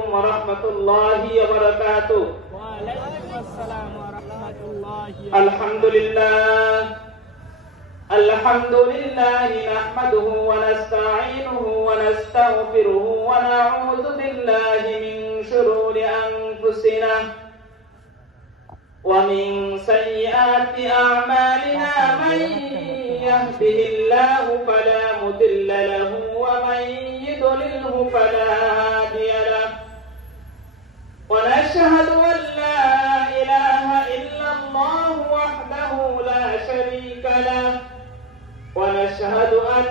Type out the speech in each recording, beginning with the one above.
عليكم ورحمة الله وبركاته. وعليكم السلام ورحمة الله الحمد لله نحمده ونستعينه ونستغفره ونعوذ بالله من شرور أنفسنا ومن سيئات أعمالنا من يهده الله فلا مضل له ومن يضلله فلا هادي له ونشهد أن لا إله إلا الله وحده لا شريك له ونشهد أن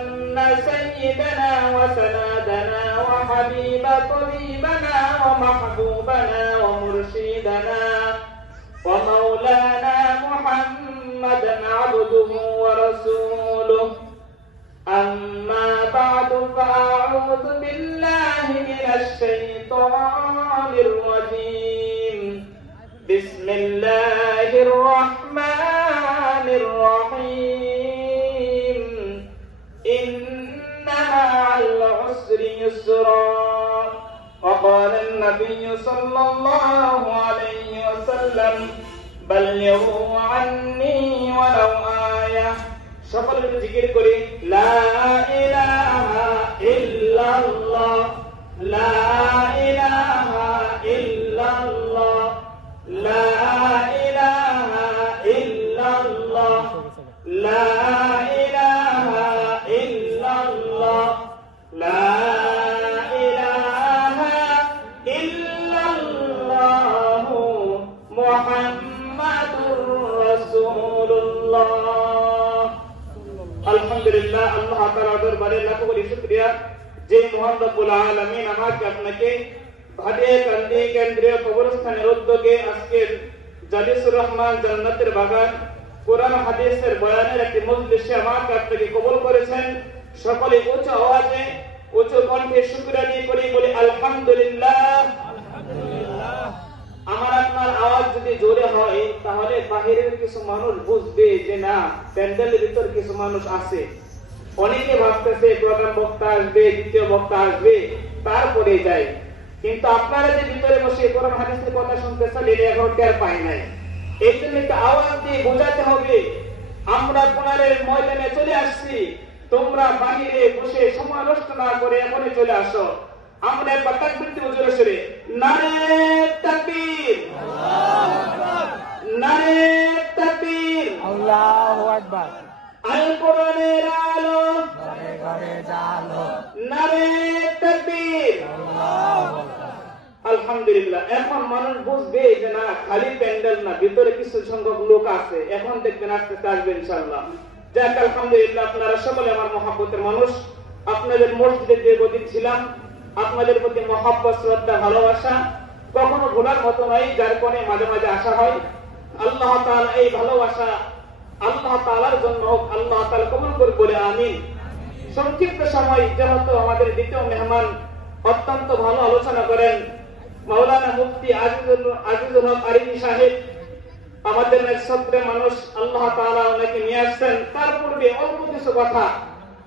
سيدنا وسندنا وحبيب طبيبنا ومحبوبنا ومرشدنا ومولانا محمدا عبده ورسوله. أما بعد فأعوذ بالله من الشيطان الرجيم. بسم الله الرحمن الرحيم. إن مع العسر يسرا. وقال النبي صلى الله عليه وسلم بلغوا عني ولو آية. সকলে জিকির করি লা ইলাহা ইল্লাল্লাহ লা ইলাহা ইল্লাল্লাহ লা ইলাহা ইল্লাল্লাহ লা ইলাহা ইল্লাল্লাহ লা ইলাহা ইল্লাল্লাহ মুহাম্মাদুর রাসূলুল্লাহ। আলহামদুলিল্লাহ, আল্লাহ তাআলার দরবারে লাখো কোটি শুকরিয়া যে মহান রব্বুল আলামিন আমাকে আপনাকে ভাটিয়া কান্দি কেন্দ্রীয় কবরস্থানের উদ্যোগে আজকের জালিসুর রহমান জান্নাতের বাগান কোরআন হাদিসের বয়ানের একটি মজলিসে আমাকে আপনাকে কবুল করেছেন। সকলে উচ্চ আওয়াজে উচ্চ কণ্ঠে শুকরিয়া দিয়ে করি বলি আলহামদুলিল্লাহ। আমার আপনার আওয়াজ যদি জোরে হয় তাহলে বাহিরের কিছু মানুষ বুঝবে যে না প্যান্ডেলের ভিতর কিছু মানুষ আছে। অনেকে ভাবতেছে প্রথম বক্তা আসবে, দ্বিতীয় বক্তা আসবে, তারপরে যায়। কিন্তু আপনারা যে ভিতরে বসে কোরআন হাদিসের কথা শুনতেছেন এটা এখন টের পাই নাই। এই জন্য একটা আওয়াজ দিয়ে বোঝাতে হবে আমরা কোরআনের ময়দানে চলে আসছি, তোমরা বাহিরে বসে সময় নষ্ট না করে এখনই চলে আসো। আমরা একবার তাকবীর দিব জোরে সোরে, নারে তাকবীর, আল্লাহু আকবার, নারে তাকবীর, আল্লাহু আকবার। আল কোরআনের আলো ঘরে ঘরে জালো, নারে তাকবীর, আল্লাহু আকবার। আলহামদুলিল্লাহ। এখন মানুষ বুঝবে যে না খালি প্যান্ডেল না, ভিতরে কিছু সংখ্যক লোক আছে। এখন দেখবেন আস্তে আস্তে আসবে ইনশাআল্লাহ। যাক আলহামদুলিল্লাহ, আপনারা সকলে আমার মহব্বতের মানুষ। আপনাদের মসজিদে যে গদিক ছিলাম, আপনাদের প্রতি মহব্বত শ্রদ্ধা ভালোবাসা কখনো ভোলার মতো নয়, যার কারণে মাঝে মাঝে আসা হয়। আল্লাহ তাআলা এই ভালোবাসা আল্লাহ তাআলার জন্য আল্লাহ তাআলা কবুল করে বলে আমিন। সংক্ষিপ্ত সময় যেহেতু আমাদের দ্বিতীয় মেহমান অত্যন্ত ভালো আলোচনা করেন মাওলানা মুফতি আজিজুল হক আরিফি সাহেব, আমাদের নেতৃত্বের মানুষ, আল্লাহ তাআলা ওনাকে নিয়ে আসছেন। তার পূর্বে অল্প কিছু কথা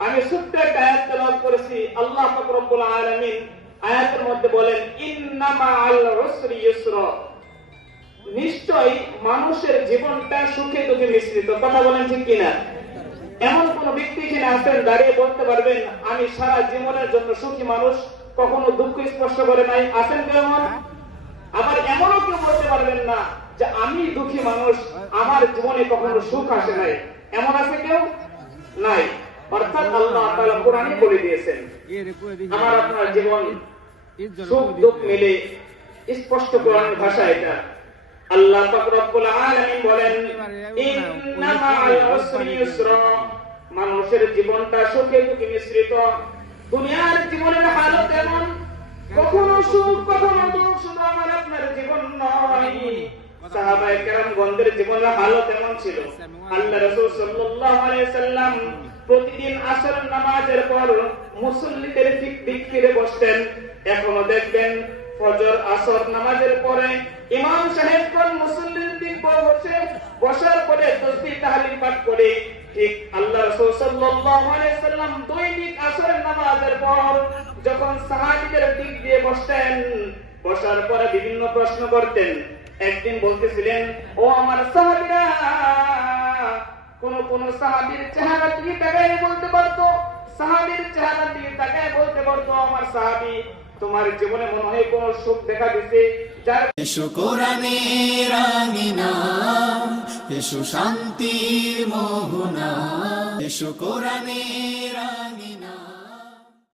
আমি ছোট্ট একটা আয়াত তেলাওয়াত করেছি। আল্লাহ পাক রব্বুল আলামিন আয়াতের মধ্যে বলেন ইন্না মাআল উসরি ইউসরা। নিশ্চয় মানুষের জীবনটা সুখে দুঃখে মিশ্রিত। কথা বলেন ঠিক কিনা? এমন কোন ব্যক্তি এখানে আছেন দাঁড়িয়ে বলতে পারবেন আমি সারা জীবনের জন্য সুখী মানুষ, কখনো দুঃখ স্পর্শ করে নাই? আছেন কেমন? আবার এমনও কেউ বলতে পারবেন না যে আমি দুঃখী মানুষ, আমার জীবনে কখনো সুখ আসে নাই? এমন আছে কেউ? নাই। অর্থাৎ আল্লাহ তাআলা কোরআনে বলে দিয়েছেন আমার আপনার জীবন সুখ দুঃখ মিলে স্পষ্ট কোরআনের ভাষা এটা। আল্লাহ পাক রব্বুল আলামিন বলেন ইন্না মাআল উসরি ইউসরা। মানুষের জীবনটা সুখে দুঃখে মিশ্রিত। দুনিয়ার জীবনের হালত এমন, কখনো সুখ কখনো দুঃখ, শুধু আমার আপনার জীবন নয়। সাহাবায়ে কেরামগণের জীবনের হালত এমন ছিল। আল্লাহ রাসূল সাল্লাল্লাহু আলাইহি সাল্লাম প্রতিদিন আসর নামাজের পর মুসল্লিদের দিক ফিরে বসতেন। এখনো দেখবেন ফজর আসর নামাজের পরে ইমাম সাহেবগণ মুসল্লিদের দিক বসার পরে তাসবিহ তাহলিল পাঠ করে ঠিক আল্লাহ রাসূল সাল্লাল্লাহু আলাইহি সাল্লাম দৈনিক আসরের নামাজের পর যখন সাহাবীদের দিক দিয়ে বসতেন বসার পরে বিভিন্ন প্রশ্ন করতেন। একদিন বলতেছিলেন, ও আমার সাহাবীরা, কোন সাহাবীর চেহারা দিকে তাকায় বলতে পারতো, সাহাবীর চেহারা দিকে তাকায় বলতে পারতো, আমার সাহাবী, তোমার জীবনে মনে হয় কোন সুখ দেখা দিছে যার এসো কোরআনের আঙিনা, এসো শান্তির মোহনা, এসো কোরআনের আঙিনা।